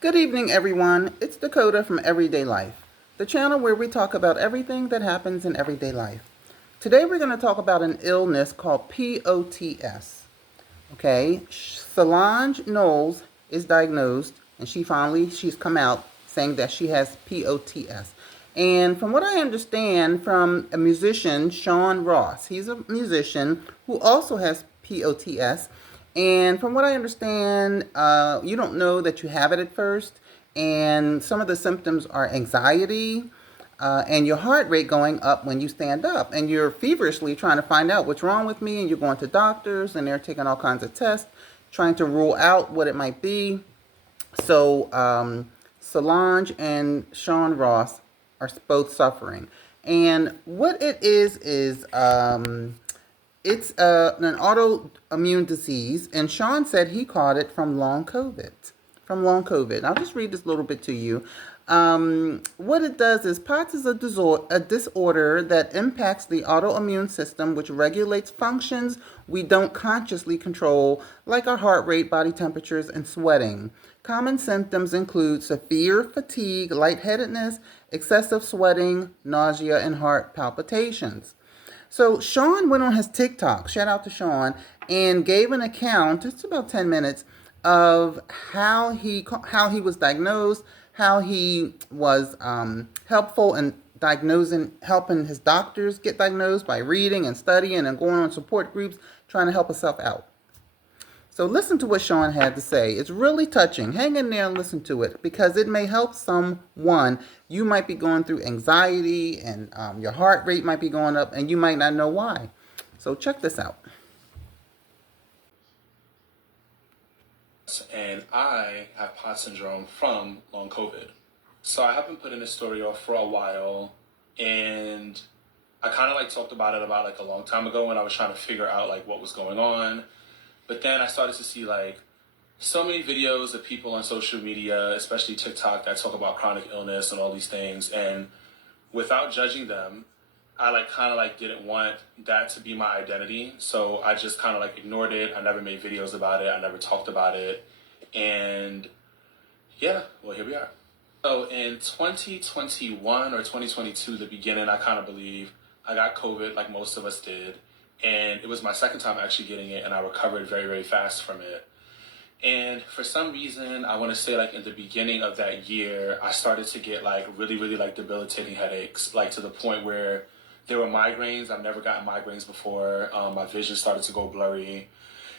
Good evening, everyone. It's Dakota from Everyday Life, the channel where we talk about everything that happens in everyday life. Today, we're going to talk about an illness called POTS. Okay, Solange Knowles is diagnosed, and she's come out saying that she has POTS. And from what I understand from a musician, Shaun he's a musician who also has POTS. And from what I understand, you don't know that you have it at first. And some of the symptoms are anxiety, and your heart rate going up when you stand up, and you're feverishly trying to find out what's wrong with me, and you're going to doctors, and they're taking all kinds of tests, trying to rule out what it might be. So Solange and Shaun Ross are both suffering, and what it is it's an autoimmune disease, and Shaun said he caught it from long COVID. From long COVID. I'll just read this little bit to you. What it does is POTS is a disorder that impacts the autoimmune system, which regulates functions we don't consciously control, like our heart rate, body temperatures, and sweating. Common symptoms include severe fatigue, lightheadedness, excessive sweating, nausea, and heart palpitations. So Shaun went on his TikTok, shout out to Shaun, and gave an account, just about 10 minutes, of how he was diagnosed, how he was helpful in diagnosing, helping his doctors get diagnosed by reading and studying and going on support groups, trying to help himself out. So listen to what Shaun had to say. It's really touching. Hang in there and listen to it because it may help someone. You might be going through anxiety and your heart rate might be going up and you might not know why. So check this out. And I have POTS syndrome from long COVID. So I have been putting this story off for a while, and I kind of talked about it about a long time ago when I was trying to figure out what was going on. But then I started to see so many videos of people on social media, especially TikTok, that talk about chronic illness and all these things. And without judging them, I didn't want that to be my identity. So I just ignored it. I never made videos about it. I never talked about it. And yeah, well, here we are. So in 2021 or 2022, the beginning, I kind of believe I got COVID like most of us did. And it was my second time actually getting it, and I recovered very, very fast from it. And for some reason, I want to say in the beginning of that year, I started to get really, really debilitating headaches, to the point where there were migraines. I've never gotten migraines before. My vision started to go blurry.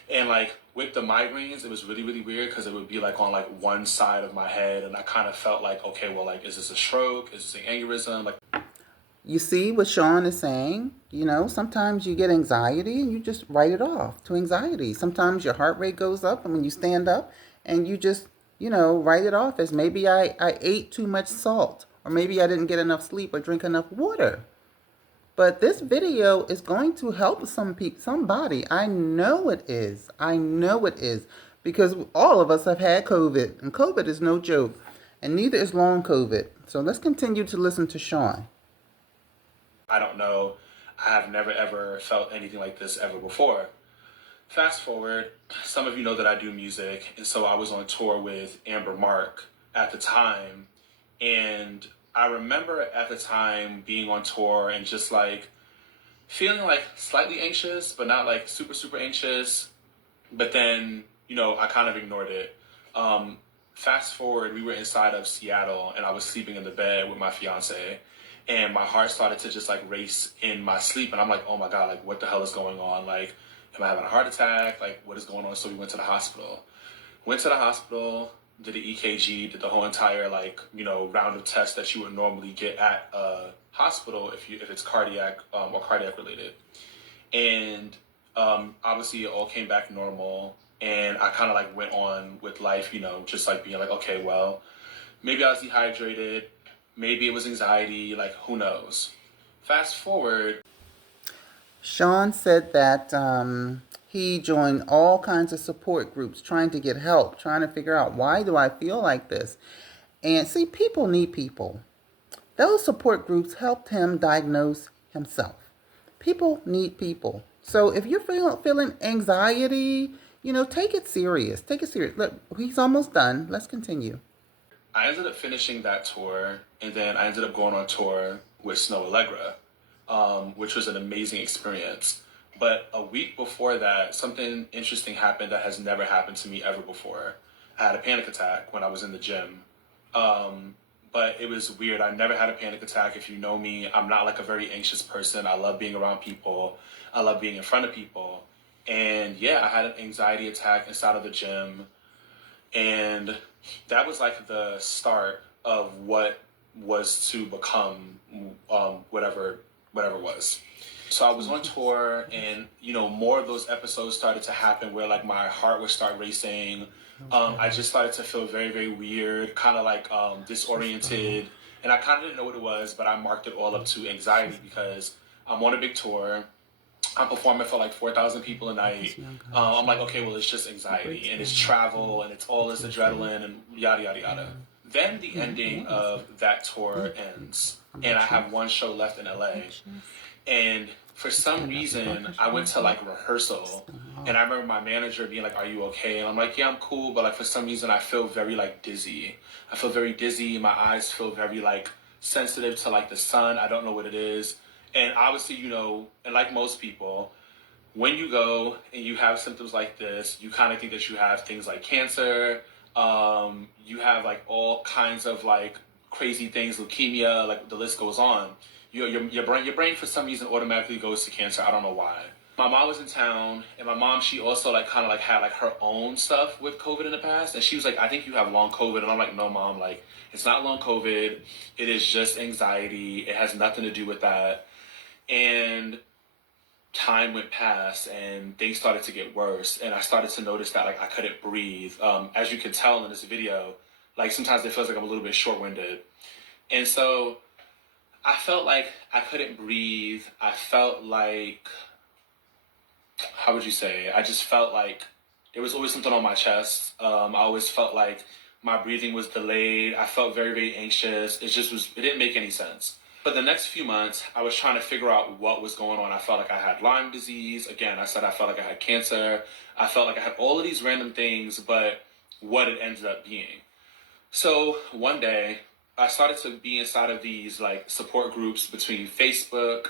And with the migraines, it was really, really weird because it would be on one side of my head. And I kind of felt okay, well, is this a stroke? Is this an aneurysm? You see what Shaun is saying? Sometimes you get anxiety and you just write it off to anxiety. Sometimes your heart rate goes up and when you stand up and you just, write it off as maybe I ate too much salt, or maybe I didn't get enough sleep or drink enough water. But this video is going to help somebody. I know it is. I know it is. Because all of us have had COVID, and COVID is no joke, and neither is long COVID. So let's continue to listen to Shaun. I don't know. I have never ever felt anything like this ever before. Fast forward, some of you know that I do music, and so I was on tour with Amber Mark at the time, and I remember at the time being on tour and just feeling slightly anxious, but not super, super anxious. But then, I kind of ignored it. Fast forward, we were inside of Seattle and I was sleeping in the bed with my fiance, and my heart started to just race in my sleep. And I'm like, oh my God, what the hell is going on? Am I having a heart attack? What is going on? So we went to the hospital. Did the EKG, did the whole entire round of tests that you would normally get at a hospital if it's cardiac or cardiac related. And obviously it all came back normal, and I kind of went on with life, just being okay, well, maybe I was dehydrated, maybe it was anxiety, who knows. Fast forward. Shaun said that he joined all kinds of support groups trying to get help, trying to figure out, why do I feel like this? And see, people need people. Those support groups helped him diagnose himself. People need people. So if you're feeling anxiety, take it serious. Take it serious. Look, he's almost done. Let's continue. I ended up finishing that tour, and then I ended up going on tour with Snow Allegra, which was an amazing experience. But a week before that, something interesting happened that has never happened to me ever before. I had a panic attack when I was in the gym. Um, but it was weird. I never had a panic attack. If you know me, I'm not like a very anxious person. I love being around people. I love being in front of people. And yeah, I had an anxiety attack inside of the gym. And that was like the start of what was to become whatever it was. So I was on tour, and more of those episodes started to happen where like my heart would start racing. I just started to feel very, very weird, kind of like disoriented, and I kind of didn't know what it was, but I marked it all up to anxiety because I'm on a big tour. I'm performing for like 4,000 people a night. I'm like, okay, well, it's just anxiety and it's travel and it's all this adrenaline and yada, yada, yada. Then the ending of that tour ends, and I have one show left in LA. And for some reason, I went to like rehearsal, and I remember my manager being like, "Are you okay?" And I'm like, "Yeah, I'm cool," but like for some reason, I feel very like dizzy. I feel very dizzy. My eyes feel very like sensitive to like the sun. I don't know what it is. And obviously, and like most people, when you go and you have symptoms like this, you kind of think that you have things like cancer. You have like all kinds of like crazy things, leukemia, like the list goes on. Your brain for some reason automatically goes to cancer. I don't know why. My mom was in town, and my mom, she also like kind of like had like her own stuff with COVID in the past, and she was like, "I think you have long COVID," and I'm like, "No, mom, like it's not long COVID. It is just anxiety. It has nothing to do with that." And time went past and things started to get worse, and I started to notice that like I couldn't breathe. As you can tell in this video, like sometimes it feels like I'm a little bit short-winded. And so I felt like I couldn't breathe. I felt like, how would you say? I just felt like there was always something on my chest. I always felt like my breathing was delayed. I felt very, very anxious. It didn't make any sense. For the next few months, I was trying to figure out what was going on. I felt like I had Lyme disease. Again, I said I felt like I had cancer. I felt like I had all of these random things, but what it ended up being. So one day, I started to be inside of these like support groups between Facebook,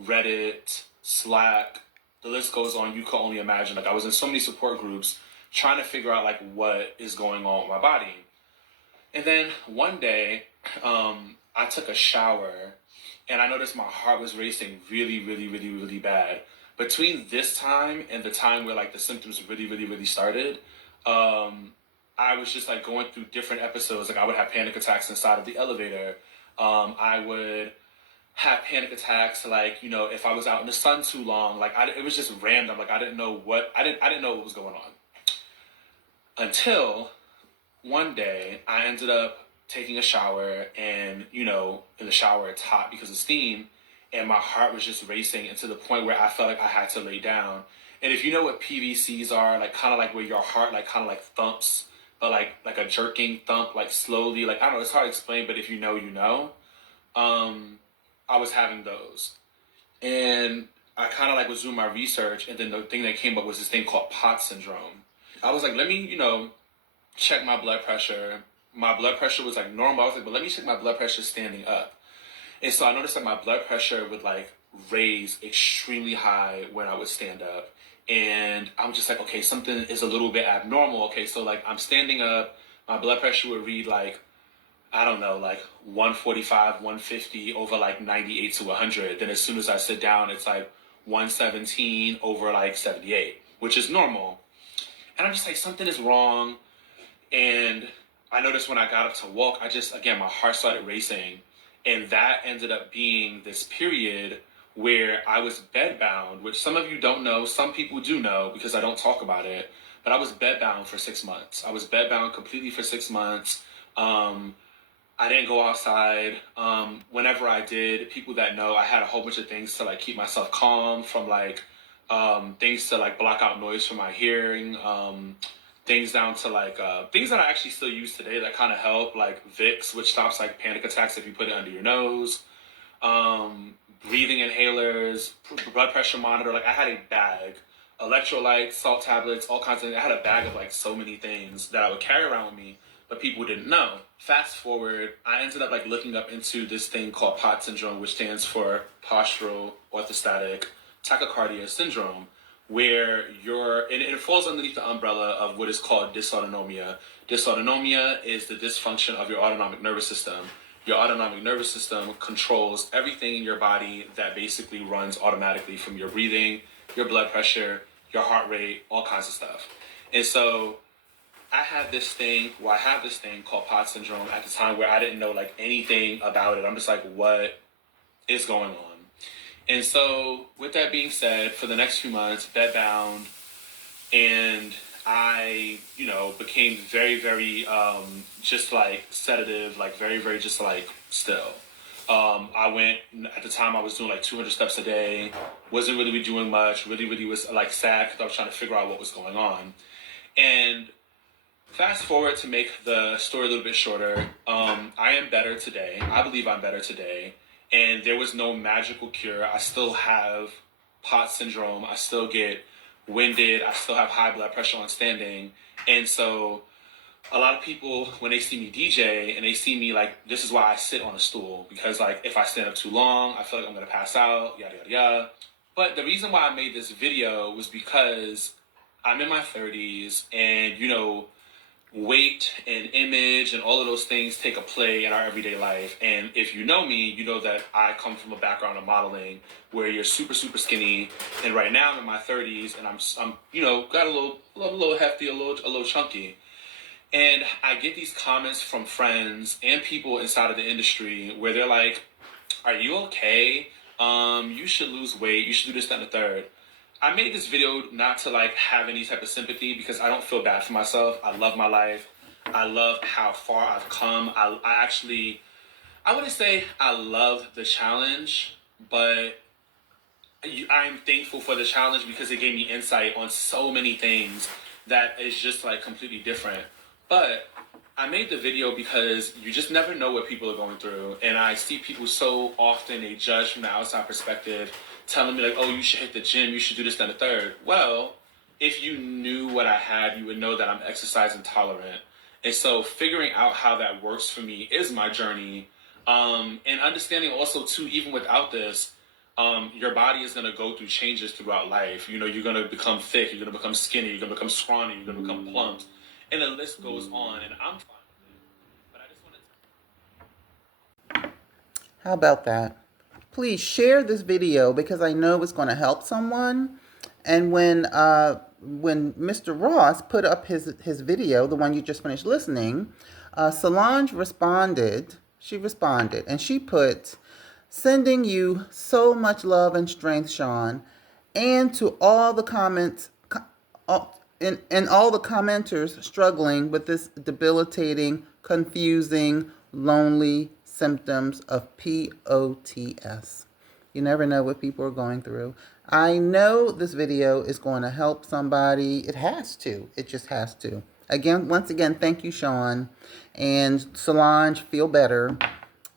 Reddit, Slack. The list goes on. You can only imagine. Like I was in so many support groups trying to figure out like what is going on with my body. And then one day, I took a shower, and I noticed my heart was racing really, really, really, really bad. Between this time and the time where like the symptoms really, really, really started, I was just like going through different episodes. Like I would have panic attacks inside of the elevator. I would have panic attacks like if I was out in the sun too long. Like it was just random. Like I didn't know what was going on until one day I ended up taking a shower, and in the shower it's hot because of steam, and my heart was just racing, and to the point where I felt like I had to lay down. And if you know what PVCs are, like kind of like where your heart like kind of like thumps, but like a jerking thump, like slowly, like I don't know, it's hard to explain, but if you know, you know. I was having those, and I kind of like was doing my research, and then the thing that came up was this thing called POTS syndrome. I was like, let me, check my blood pressure. My blood pressure was like normal. I was like, but let me check my blood pressure standing up. And so I noticed that my blood pressure would like raise extremely high when I would stand up. And I'm just like, okay, something is a little bit abnormal. Okay, so like I'm standing up, my blood pressure would read like, I don't know, like 145, 150 over like 98 to 100. Then as soon as I sit down, it's like 117 over like 78, which is normal. And I'm just like, something is wrong. And I noticed when I got up to walk, again, my heart started racing. And that ended up being this period where I was bedbound, which some of you don't know. Some people do know because I don't talk about it. But I was bedbound for 6 months. I was bedbound completely for 6 months. I didn't go outside. Whenever I did, people that know, I had a whole bunch of things to like keep myself calm from like things to like block out noise from my hearing. Things down to like things that I actually still use today that kind of help, like Vicks, which stops like panic attacks if you put it under your nose. Breathing inhalers, blood pressure monitor. Like I had a bag, electrolytes, salt tablets, all kinds of things. I had a bag of like so many things that I would carry around with me but people didn't know. Fast forward, I ended up like looking up into this thing called POTS syndrome, which stands for postural orthostatic tachycardia syndrome, where and it falls underneath the umbrella of what is called dysautonomia. Dysautonomia is the dysfunction of your autonomic nervous system. Your autonomic nervous system controls everything in your body that basically runs automatically, from your breathing, your blood pressure, your heart rate, all kinds of stuff. And so I have this thing called POTS syndrome at the time, where I didn't know like anything about it. I'm just like, what is going on? And so with that being said, for the next few months, bedbound, and I, became very, very, just like sedative, like very, very just like still. At the time I was doing like 200 steps a day, wasn't really doing much, really was like sad because I was trying to figure out what was going on. And fast forward to make the story a little bit shorter, I am better today. I believe I'm better today. And there was no magical cure. I still have POTS syndrome. I still get winded. I still have high blood pressure on standing. And so a lot of people, when they see me DJ and they see me, like, this is why I sit on a stool. Because, like, if I stand up too long, I feel like I'm going to pass out, yada, yada, yada. But the reason why I made this video was because I'm in my 30s and, weight and image and all of those things take a play in our everyday life. And if you know me, you know that I come from a background of modeling where you're super, super skinny. And right now I'm in my 30s and I'm got a little hefty, a little chunky. And I get these comments from friends and people inside of the industry where they're like, are you okay? You should lose weight. You should do this, that, and the third. I made this video not to like have any type of sympathy, because I don't feel bad for myself. I love my life. I love how far I've come. I wouldn't say I love the challenge, but I'm thankful for the challenge because it gave me insight on so many things that is just like completely different. But I made the video because you just never know what people are going through. And I see people so often, they judge from the outside perspective, telling me like, oh, you should hit the gym, you should do this, that, and the third. Well, if you knew what I had, you would know that I'm exercise intolerant. And so figuring out how that works for me is my journey. And understanding also too, even without this, your body is going to go through changes throughout life. You're going to become thick, you're going to become skinny, you're going to become scrawny, you're going to become plump. And the list goes on, and I'm fine with it. But I just want to... How about that? Please share this video because I know it's going to help someone. And when Mr. Ross put up his video, the one you just finished listening, Solange responded. She responded, and she put, sending you so much love and strength, Shaun, and to all the comments, and all the commenters struggling with this debilitating, confusing, lonely symptoms of POTS. You never know what people are going through. I know this video is going to help somebody. It has to. It just has to. Once again, thank you, Shaun. And Solange, feel better.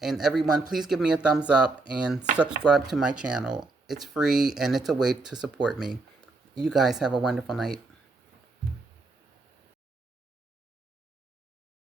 And everyone, please give me a thumbs up and subscribe to my channel. It's free and it's a way to support me. You guys have a wonderful night.